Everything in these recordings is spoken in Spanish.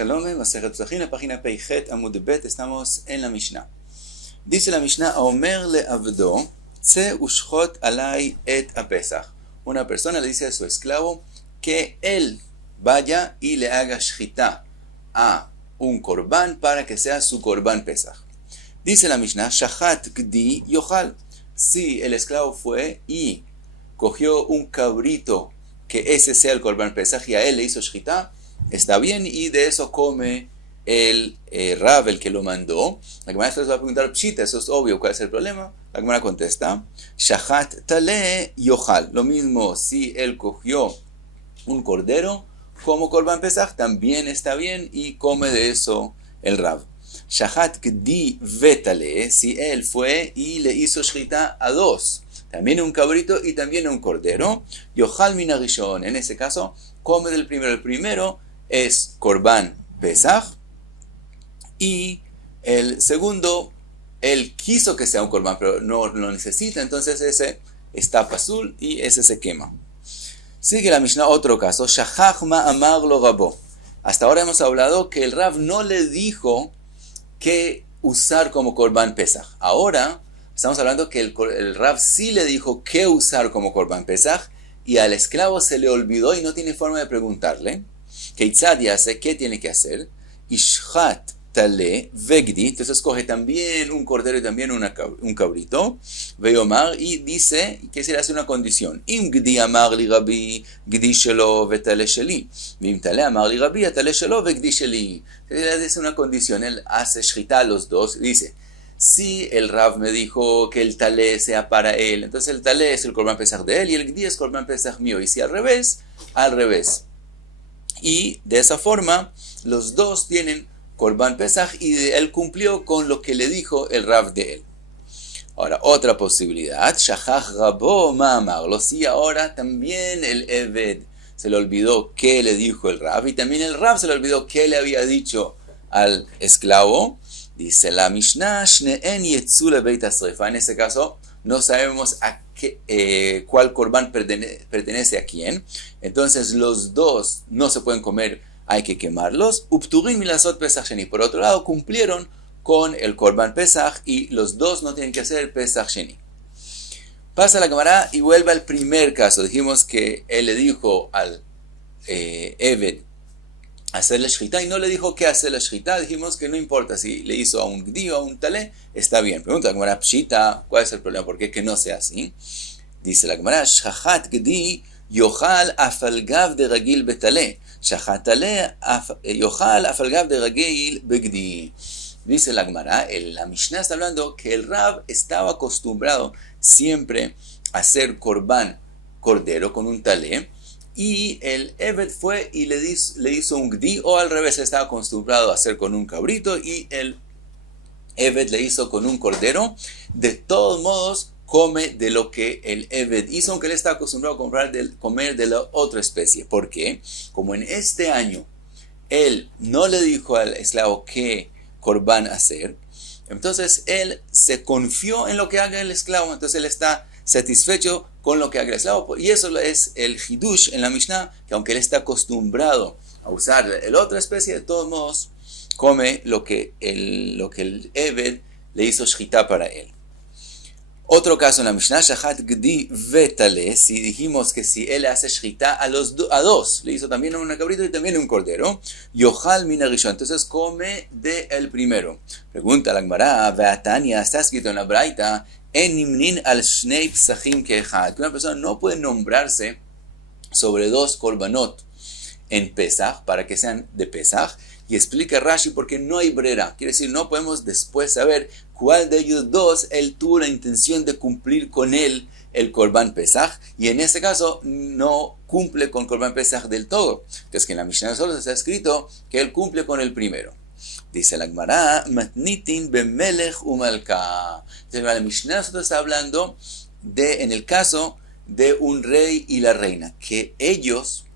Shalom, Masechet Pesachim, la página Peijet Amud Bet, estamos en la Mishnah. Dice la Mishnah, Omer le Avdo, Tse ushchot alay et apesach. Una persona le dice a su esclavo que él vaya y le haga shchita a un korban para que sea su korban pesach. Dice la Mishnah, Shachat gdi yochal. Si el esclavo fue y cogió un cabrito, que ese sea el korban pesach, y a él le hizo shchita, está bien, y de eso come el Rav, el que lo mandó. La Gemara les va a preguntar, pshita, eso es obvio, ¿cuál es el problema? La Gemara contesta, Shachat tale yochal. Lo mismo, si él cogió un cordero como korban pesach, también está bien y come de eso el Rav. Shachat gdi vetale, si él fue y le hizo shchita a dos, también un cabrito y también un cordero, yochal min harishon, en ese caso come del primero. El primero es korban pesach y el segundo él quiso que sea un korban pero no lo necesita, entonces ese está pasul y ese se quema. Sigue la Mishnah otro caso, shachach ma amar lo rabo. Hasta ahora hemos hablado que el Rav no le dijo qué usar como korban pesach. Ahora estamos hablando que el Rav sí le dijo qué usar como korban pesach y al esclavo se le olvidó y no tiene forma de preguntarle. Keitzad yace, ¿qué tiene que hacer? Ishchat tale vegdi, entonces coge también un cordero y también un cabrito, veyomar, y dice que se le hace una condición. Im gdi amar li rabi, gdi shelo vetale sheli. Im tale amar li rabi, tale shelo vegdi sheli. Se le hace una condición, él hace shchita a los dos, y dice, si el Rav me dijo que el talé sea para él, entonces el talé es el korban pesach de él y el gdi es korban pesach mío, y si al revés, al revés. Y de esa forma, los dos tienen korban pesach y él cumplió con lo que le dijo el Rav de él. Ahora, otra posibilidad, shachach rabo ma amarlo, si ahora también el Eved se le olvidó qué le dijo el Rav y también el Rav se le olvidó qué le había dicho al esclavo. Dice la Mishnah, Shneen yetzu lebeit hasrifa. En ese caso, no sabemos a qué, cuál korban pertenece a quién. Entonces, los dos no se pueden comer, hay que quemarlos. Upturin milasot pesach sheni. Por otro lado, cumplieron con el korban pesach y los dos no tienen que hacer pesach sheni. Pasa la Gemara y vuelve al primer caso. Dijimos que él le dijo al Eved hacer la shchita y no le dijo qué hacer la shchita. Dijimos que no importa si le hizo a un gdi o a un talé, está bien. Pregunta la Gemara, pshita, ¿cuál es el problema? ¿Por qué que no sea así? Dice la Gemara, shachat gdi yochal afalgav de ragil betalé, shachat talé yochal afalgav de ragil begdi. Dice la Gemara, la Mishnah está hablando que el Rav estaba acostumbrado siempre a hacer korban cordero con un talé, y el Eved fue y le hizo un gdi, o al revés, estaba acostumbrado a hacer con un cabrito y el Eved le hizo con un cordero. De todos modos, come de lo que el Eved hizo, aunque él está acostumbrado a comer de la otra especie. ¿Por qué? Como en este año él no le dijo al esclavo qué korban hacer, entonces él se confió en lo que haga el esclavo, entonces él está satisfecho con lo que haga el esclavo, y eso es el hidush en la Mishnah, que aunque él está acostumbrado a usar la otra especie, de todos modos come lo que el Eved le hizo shchita para él. Otro caso en la Mishnah, shachat gdi vetale, si dijimos que si él hace shchita a dos, le hizo también un cabrito y también un cordero, yochal min harishon, entonces come de el primero. Pregunta la Gemara, ve'atania, está escrito en la Braita, en nimnin al shnei psachim keechad, que una persona no puede nombrarse sobre dos korbanot en Pesach para que sean de Pesach, y explica Rashi porque no hay brera, quiere decir no podemos después saber cuál de ellos dos él tuvo la intención de cumplir con él el korban pesach, y en este caso no cumple con korban pesach del todo. Entonces que en la Mishnah solo está escrito que él cumple con el primero. Dice la Gemara, matnitin bemelech umalka. Entonces la Mishnah solo está hablando en el caso de un rey y la reina, que ellos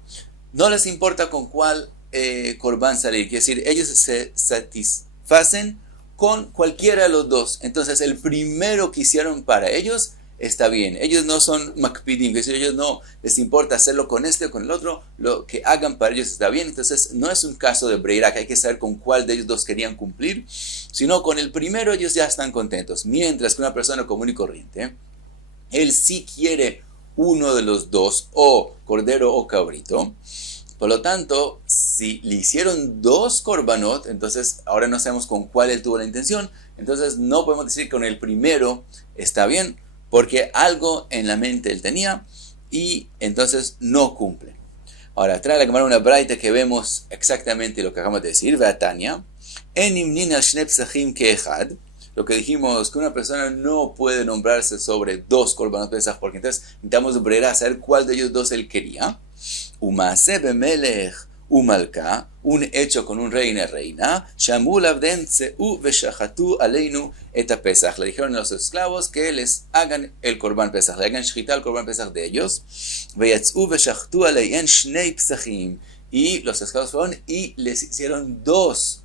no les importa con cuál korban salir, quiere decir ellos se satisfacen con cualquiera de los dos. Entonces el primero que hicieron para ellos está bien. Ellos no son makpidim, es decir, ellos no les importa hacerlo con este o con el otro, lo que hagan para ellos está bien. Entonces no es un caso de breira, que hay que saber con cuál de ellos dos querían cumplir, sino con el primero ellos ya están contentos. Mientras que una persona común y corriente, él sí quiere uno de los dos, o cordero o cabrito. Por lo tanto, si le hicieron dos korbanot, entonces ahora no sabemos con cuál él tuvo la intención, entonces no podemos decir que con el primero está bien, porque algo en la mente él tenía y entonces no cumple. Ahora, trae la cámara una braita que vemos exactamente lo que acabamos de decir, Veatania, lo que dijimos, que una persona no puede nombrarse sobre dos korbanot pesach, porque entonces necesitamos de saber cuál de ellos dos él quería. Umase bemelech umalka, un hecho con un rey y una reina, shamul avden tseu veshachatu aleinu et pesach. Le dijeron a los esclavos que les hagan el korban pesach, le hagan shchita el korban pesach de ellos. Veyatzeu veshachatu alein shnei pesachim. Y los esclavos fueron y les hicieron dos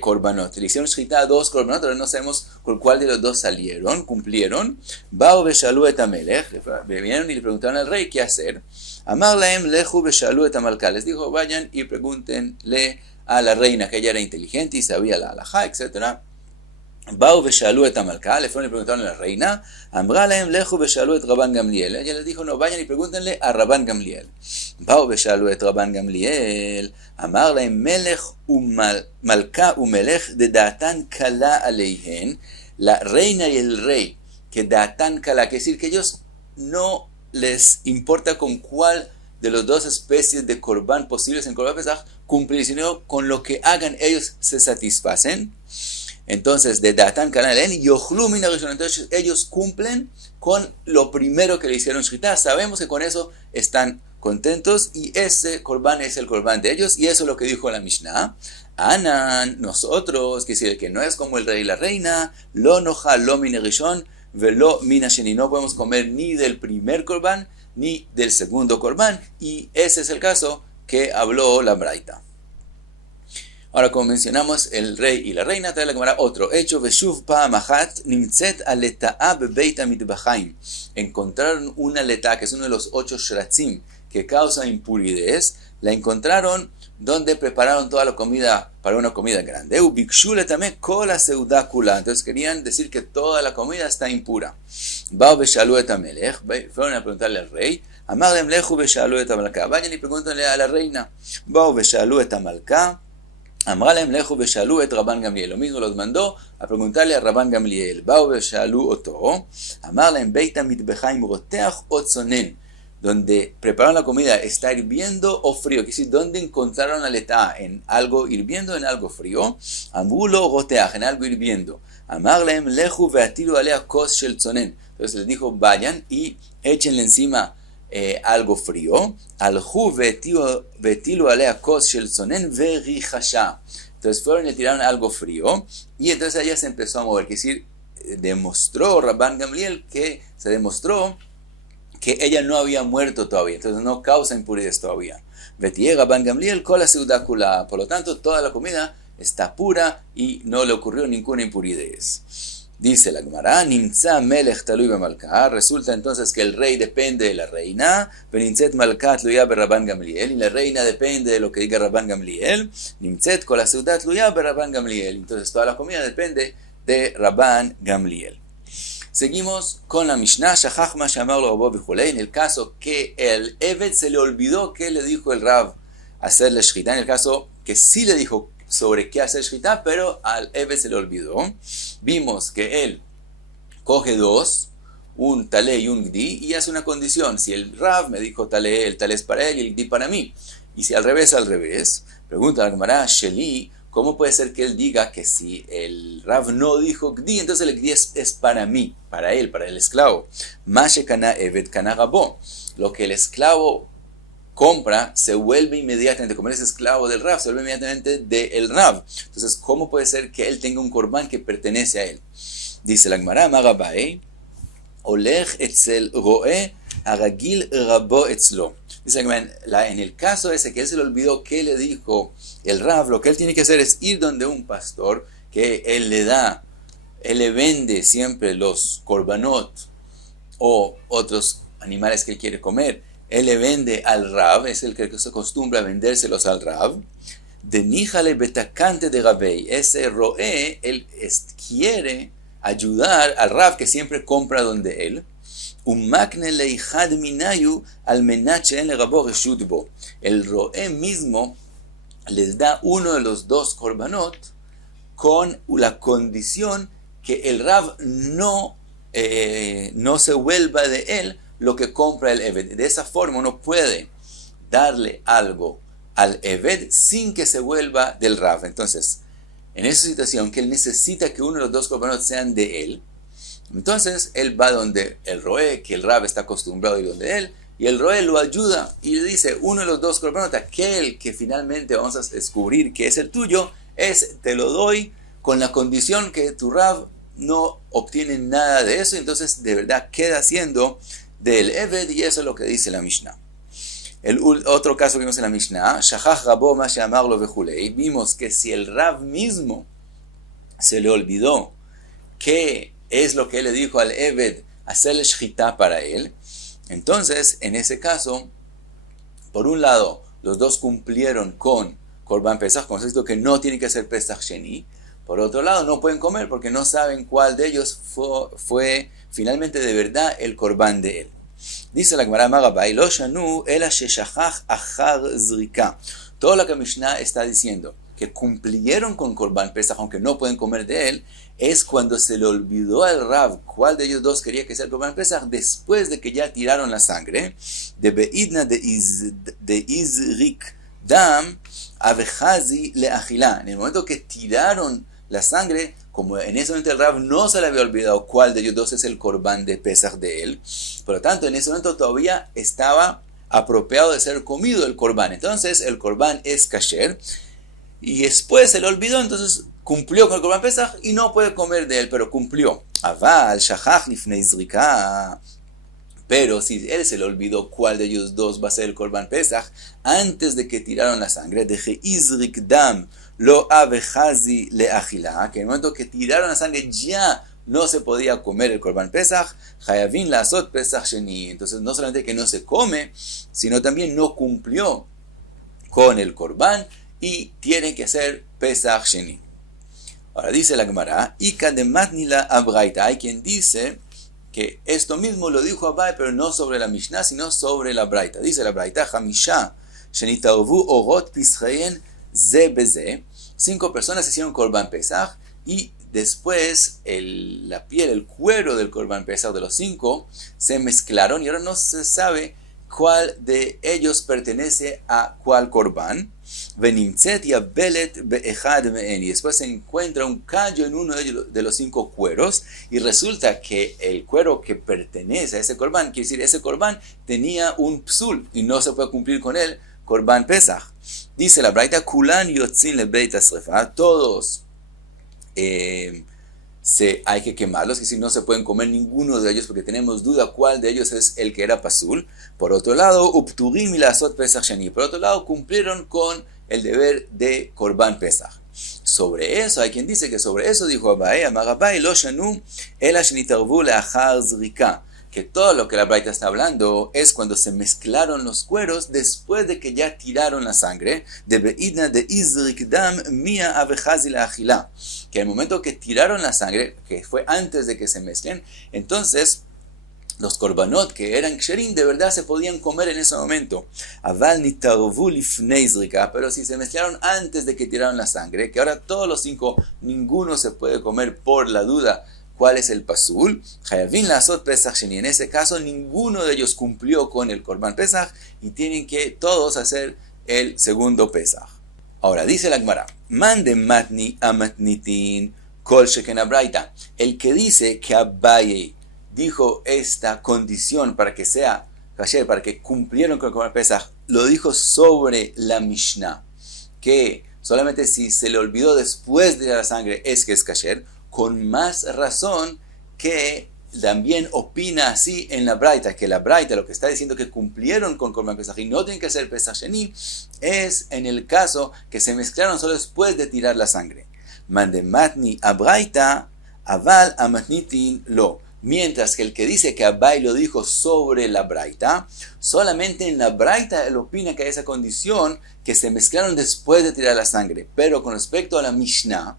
korbanot. Le hicieron shchita a dos korbanot, ahora no sabemos con cuál de los dos salieron, cumplieron. Bao veshalu et amelech, vinieron y le preguntaron al rey qué hacer. Amar laem lechu veshalu et amalka. Les dijo, vayan y pregúntenle a la reina, que ella era inteligente y sabía la halajá, etc. Bao veshalu et amalka. Le fueron y preguntaron a la reina. Amra laem lechu veshalu et Rabban Gamliel. Ella les dijo, no, vayan y pregúntenle a Rabban Gamliel. Bao veshalu et Rabban Gamliel. Amar laem melech umalka umelech de datan kala aleihen. La reina y el rey, que datan kala, que decir que ellos no les importa con cuál de las dos especies de korban posibles en korban pesach cumplir, sino con lo que hagan ellos se satisfacen. Entonces, de datan kala aleihen yochlu min harishon. Entonces ellos cumplen con lo primero que le hicieron shchita. Sabemos que con eso están contentos y ese korban es el korban de ellos, y eso es lo que dijo la Mishnah. Anan, nosotros, que si el que no es como el rey y la reina, lo noja lo min harishon velo min hasheni, no podemos comer ni del primer korban ni del segundo korban, y ese es el caso que habló la braita. Ahora, como mencionamos, el rey y la reina, trae la cámara otro hecho. Veshuv pa'am achat nimtzet aleta'a bebeit hamidbachaim. Encontraron una letá, que es uno de los 8 shratzim que causa impuridez. La encontraron donde prepararon toda la comida para una comida grande. Entonces querían decir que toda la comida está impura. Fueron a preguntarle al rey. Vayan y pregúntenle a la reina. Lo mismo los mandó a preguntarle a Rabban Gamliel. Donde prepararon la comida, ¿está hirviendo o frío? Es decir, ¿dónde encontraron la letá? ¿En algo hirviendo o en algo frío? Ambulo goteaj, en algo hirviendo. Amarlem lechu veatilu alea kos shel tzonen. Entonces les dijo, vayan y échenle encima algo frío. Alju veatilu alea kos shel tzonen verihasha. Entonces fueron y le tiraron algo frío, y entonces ella se empezó a mover. Es decir, demostró Rabban Gamliel que se demostró que ella no había muerto todavía, entonces no causa impurezas todavía. Rabban Gamliel kola seuda kula. Por lo tanto, toda la comida está pura y no le ocurrió ninguna impurez. Dice la Gemara, nimtza melech talui bemalka. Resulta entonces que el rey depende de la reina. Venitzet malka tluya berabban Gamliel. Y la reina depende de lo que diga Rabban Gamliel. Nimtzet kola seuda tluya berabban Gamliel. Entonces toda la comida depende de Rabban Gamliel. Seguimos con la Mishnah, en el caso que el Eved se le olvidó que le dijo el Rav hacerle shchita, en el caso que sí le dijo sobre qué hacer shchita, pero al Eved se le olvidó. Vimos que él coge dos, un talé y un gdi, y hace una condición. Si el Rav me dijo talé, el talé es para él y el gdi para mí. Y si al revés, pregunta la Gemara, Sheli, ¿cómo puede ser que él diga que si el Rav no dijo Gdi, entonces el Gdi es para mí, para él, para el esclavo? Mashe kana eved kana rabo. Lo que el esclavo compra se vuelve inmediatamente, como él es esclavo del Rav, se vuelve inmediatamente del Rav. Entonces, ¿cómo puede ser que él tenga un korban que pertenece a él? Dice la Gemara, Magabae, Olech etzel roe haragil rabo etzlo. Dice en el caso ese que él se le olvidó que le dijo el Rav, lo que él tiene que hacer es ir donde un pastor que él le vende siempre los korbanot o otros animales que él quiere comer, él le vende al Rab, es el que se acostumbra a vendérselos al Rab. De níjale betacante de Rabei, ese roé, él quiere ayudar al Rab que siempre compra donde él. El roé mismo les da uno de los dos korbanot con la condición que el Rab no se vuelva de él lo que compra el Eved. De esa forma uno puede darle algo al Eved sin que se vuelva del Rab. Entonces, en esa situación que él necesita que uno de los dos korbanot sean de él, entonces él va donde el roé, que el Rab está acostumbrado a ir donde él, y el roé lo ayuda y le dice, uno de los dos korbanot, aquel que finalmente vamos a descubrir que es el tuyo, te lo doy con la condición que tu Rab no obtiene nada de eso, entonces de verdad queda siendo del Eved, y eso es lo que dice la Mishnah. El otro caso que vimos en la Mishnah, Shachach Rabo ma she'amarlo vejulei, vimos que si el Rab mismo se le olvidó qué es lo que él le dijo al Eved, hacerle shchita para él, entonces en ese caso, por un lado, los dos cumplieron con Korban Pesach, con esto que no tienen que hacer Pesach Sheni. Por otro lado, no pueden comer porque no saben cuál de ellos fue finalmente de verdad el Korban de él. Dice la Gemara Magabai, lo shanu ela sheshachach achar zrika. Todo lo que Mishnah está diciendo, que cumplieron con Korban Pesach, aunque no pueden comer de él, es cuando se le olvidó al Rab cuál de ellos dos quería que sea el Korban Pesach, después de que ya tiraron la sangre, de Beidna de Izrik Dam Avejazi le Achilá. En el momento que tiraron la sangre, como en ese momento el Rab no se le había olvidado cuál de ellos dos es el Korban de Pesach de él, por lo tanto en ese momento todavía estaba apropiado de ser comido el Korban. Entonces el Korban es kasher, y después se le olvidó, entonces cumplió con el Korban Pesach y no puede comer de él, pero cumplió. Aval shachach lifnei zrika. Pero si él se le olvidó cuál de ellos dos va a ser el Korban Pesach, antes de que tiraron la sangre, deje izrik dam lo avejazi le achila, que en el momento que tiraron la sangre ya no se podía comer el Korban Pesach, hayavin la asot Pesach sheni. Entonces no solamente que no se come, sino también no cumplió con el Korban y tiene que hacer Pesach sheni. Ahora dice la Gemara, Ika de matnila abraita, hay quien dice que esto mismo lo dijo Abai, pero no sobre la Mishnah, sino sobre la Braita. Dice la Braita, Hamisha, Shenitarvu Orot Pischayen Ze Beze. 5 personas hicieron Korban Pesach y después la piel, el cuero del Korban Pesach de los 5 se mezclaron y ahora no se sabe cuál de ellos pertenece a cuál Korban. Venimtzet yabelet be'echad me'en, y después se encuentra un callo en uno de los 5 cueros y resulta que el cuero que pertenece a ese Korban, quiere decir ese Korban tenía un psul y no se puede cumplir con él Korban Pesach. Dice la Braita, kulan yotzin lebeit asrefa, todos hay que quemarlos, y si no se pueden comer ninguno de ellos porque tenemos duda cuál de ellos es el que era pasul. Por otro lado, upturim milasot pesach sheni, por otro lado cumplieron con el deber de Korban Pesach. Sobre eso, hay quien dice que sobre eso dijo Abai, Amar Abai, lo shanu ela shenitarvu leachar zrika, que todo lo que la Braita está hablando es cuando se mezclaron los cueros después de que ya tiraron la sangre, de beidna de izrik dam mia avejazi la achila, que el momento que tiraron la sangre, que fue antes de que se mezclen, entonces los korbanot que eran ksherim de verdad se podían comer en ese momento. Aval nitarvu lifnei zrika, pero si se mezclaron antes de que tiraron la sangre, que ahora todos los 5, ninguno se puede comer por la duda cuál es el pasul, hayavin la asot pesach sheni, en ese caso ninguno de ellos cumplió con el Korban Pesach y tienen que todos hacer el segundo Pesach. Ahora dice la Gemara, mande matni amatnitin kol sheken abraita, el que dice que Abaye dijo esta condición para que sea kasher, para que cumplieron con el Korban Pesach, lo dijo sobre la Mishnah, que solamente si se le olvidó después de la sangre es que es kasher, con más razón que también opina así en la Braita, que la Braita lo que está diciendo que cumplieron con Korban Pesach y no tienen que hacer Pesach Sheni, es en el caso que se mezclaron solo después de tirar la sangre. Mande matni a Braita, aval amatnitin lo. Mientras que el que dice que Abai lo dijo sobre la braita, solamente en la braita él opina que hay esa condición que se mezclaron después de tirar la sangre. Pero con respecto a la Mishnah,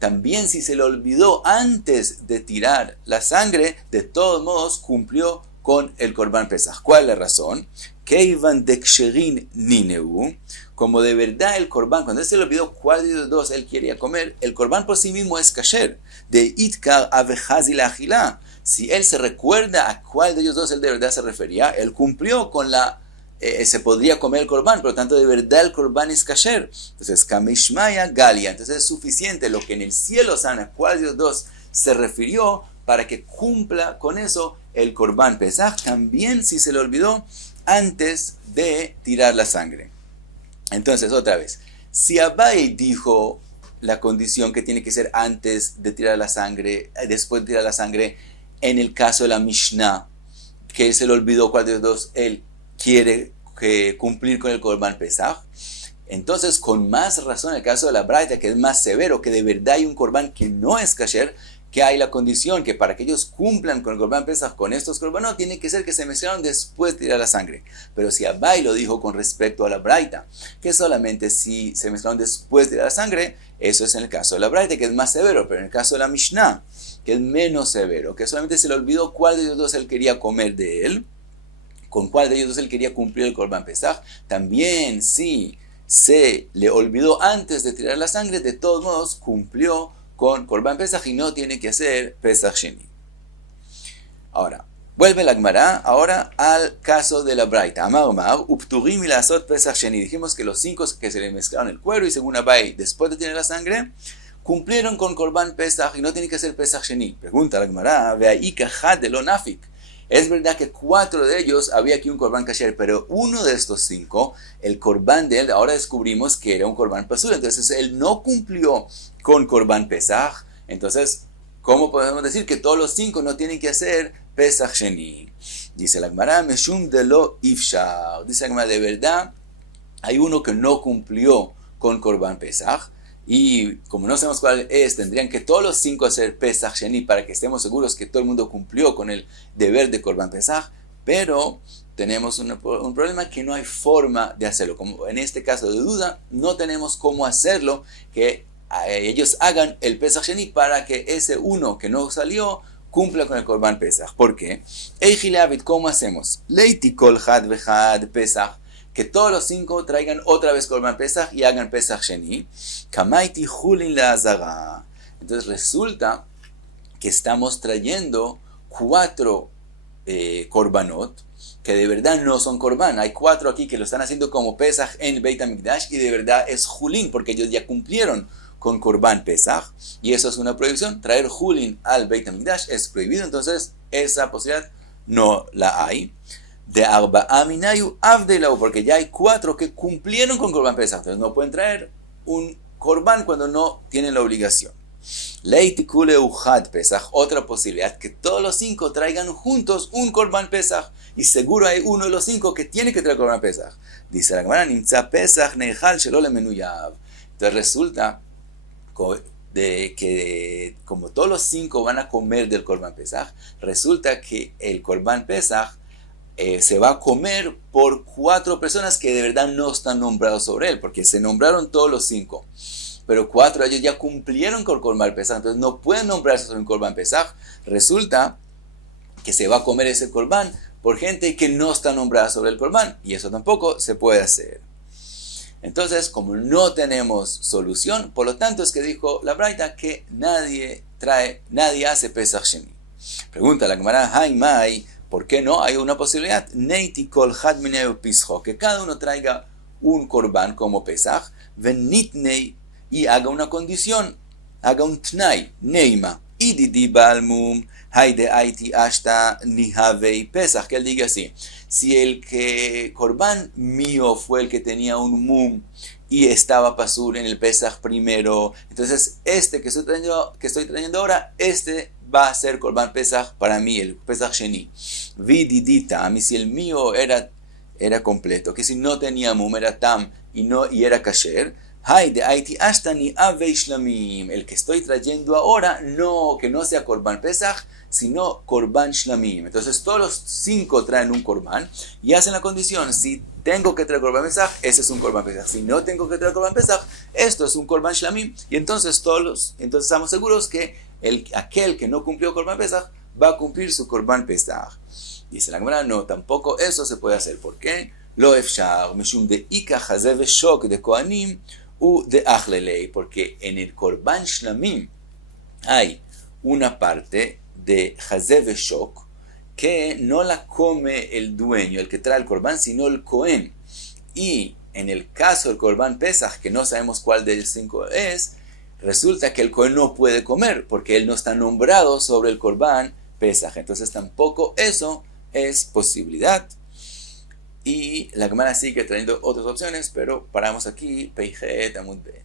también si se le olvidó antes de tirar la sangre, de todos modos cumplió con el Korban Pesach. ¿Cuál es la razón? Keivan deksherin nineu, como de verdad el Korban, cuando él se le olvidó cuál de los dos él quería comer, el Korban por sí mismo es kasher. De itkar avejazi la agilá. Si él se recuerda a cuál de ellos dos él de verdad se refería, él cumplió con la se podría comer el Korban, por lo tanto de verdad el Korban es kasher. Entonces, kamishmaya galia, entonces es suficiente lo que en el cielo saben a cuál de los dos se refirió para que cumpla con eso el Korban Pesach, también si se le olvidó antes de tirar la sangre. Entonces, otra vez, si Abai dijo la condición que tiene que ser antes de tirar la sangre, después de tirar la sangre, en el caso de la Mishnah, que se le olvidó cuál de los dos él quiere cumplir con el Korban Pesach, entonces con más razón en el caso de la Braita, que es más severo, que de verdad hay un Korban que no es kasher, que hay la condición que para que ellos cumplan con el Korban Pesach, con estos Korbanot, tiene que ser que se mezclaron después de tirar la sangre. Pero si Abai lo dijo con respecto a la Braita, que solamente si se mezclaron después de tirar la sangre, eso es en el caso de la Braita, que es más severo, pero en el caso de la Mishnah, que es menos severo, que solamente se le olvidó cuál de ellos dos él quería comer de él, con cuál de ellos dos él quería cumplir el Korban Pesach, también si se le olvidó antes de tirar la sangre, de todos modos cumplió con Korban Pesach y no tiene que hacer Pesach Sheni. Ahora, vuelve la Gemara ahora al caso de la Braita. Amar Omar, upturim ilasot Pesach Sheni. Dijimos que los 5 que se le mezclaron el cuero y según Abai, después de tirar la sangre, cumplieron con Korban Pesach y no tienen que hacer Pesach Sheni. Pregunta la Gemara, ve'aika had de lo nafik. Es verdad que 4 de ellos había aquí un Korban kasher, pero uno de estos 5, el Korban de él, ahora descubrimos que era un Korban pasur. Entonces él no cumplió con Korban Pesach. Entonces, ¿cómo podemos decir que todos los 5 no tienen que hacer Pesach Sheni? Dice la Gemara, Meshum de lo ifshar. Dice la Gemara, de verdad, hay uno que no cumplió con Korban Pesach. Y como no sabemos cuál es, tendrían que todos los 5 hacer Pesach Sheni para que estemos seguros que todo el mundo cumplió con el deber de Korban Pesach. Pero tenemos un problema que no hay forma de hacerlo. Como en este caso de duda, no tenemos cómo hacerlo, que ellos hagan el Pesach Sheni para que ese uno que no salió cumpla con el Korban Pesach. ¿Por qué? Eijilavit, ¿cómo hacemos? Leiti kol had vechad Pesach. Que todos los 5 traigan otra vez Korban Pesach y hagan Pesach Sheni. Kamaiti hulin la azara. Entonces resulta que estamos trayendo 4 Korbanot que de verdad no son Korban. Hay 4 aquí que lo están haciendo como Pesach en el Beit HaMikdash y de verdad es Hulin porque ellos ya cumplieron con Korban Pesach y eso es una prohibición. Traer Hulin al Beit HaMikdash es prohibido, entonces esa posibilidad no la hay. De Arba'a Minayu Avdelau, porque ya hay 4 que cumplieron con Korban Pesach, entonces no pueden traer un Korban cuando no tienen la obligación. Leitikule Uhad Pesach, otra posibilidad, que todos los 5 traigan juntos un Korban Pesach, y seguro hay uno de los 5 que tiene que traer Korban Pesach. Dice la Gemara, Nimtza Pesach Neijal Shelo Lemenuyav. Entonces resulta de que como todos los 5 van a comer del Korban Pesach, resulta que el Korban Pesach se va a comer por 4 personas que de verdad no están nombrados sobre él, porque se nombraron todos los 5, pero 4 de ellos ya cumplieron con Korban Pesach, entonces no pueden nombrarse sobre un Korban Pesach. Resulta que se va a comer ese Korban por gente que no está nombrada sobre el Korban, y eso tampoco se puede hacer. Entonces, como no tenemos solución, por lo tanto es que dijo la Braita que nadie hace Pesach Sheni. Pregunta la Gemara, Haimai, ¿por qué no? Hay una posibilidad. Neiti kol had mineu pischo, que cada uno traiga un Korban como Pesach, venitnei, y haga una condición, haga un tnai, neima, ididi balmum, haide aiti ashta nihavei Pesach, que él diga así, si el que Korban mío fue el que tenía un mum y estaba pasur en el Pesach primero, entonces este que estoy trayendo ahora, este va a ser Korban Pesach para mí, el Pesach Sheni. Vididita, a mí si el mío era completo, que si no tenía mum, era tam y era kasher, Haide aiti ashtani avei shlamim, el que estoy trayendo ahora, no, que no sea Korban Pesach, sino korban shlamim. Entonces todos los 5 traen un korban y hacen la condición, si tengo que traer korban pesaj, ese es un korban pesaj. Si no tengo que traer korban pesaj, esto es un korban shlamim. Y entonces entonces estamos seguros que aquel que no cumplió korban pesaj va a cumplir su korban pesaj. Dice la Gemara, no, tampoco eso se puede hacer. ¿Por qué? Lo efshar, mishum de ika hazeh shok de kohanim u de achlelei, porque en el korban shlamim hay una parte de hazeh shok que no la come el dueño, el que trae el korban, sino el kohen. Y en el caso del korban pesaj, que no sabemos cuál de los 5 es, resulta que el kohen no puede comer, porque él no está nombrado sobre el korban pesaj. Entonces tampoco eso es posibilidad. Y la Gemara sigue trayendo otras opciones, pero paramos aquí. Peijet Amud Bet.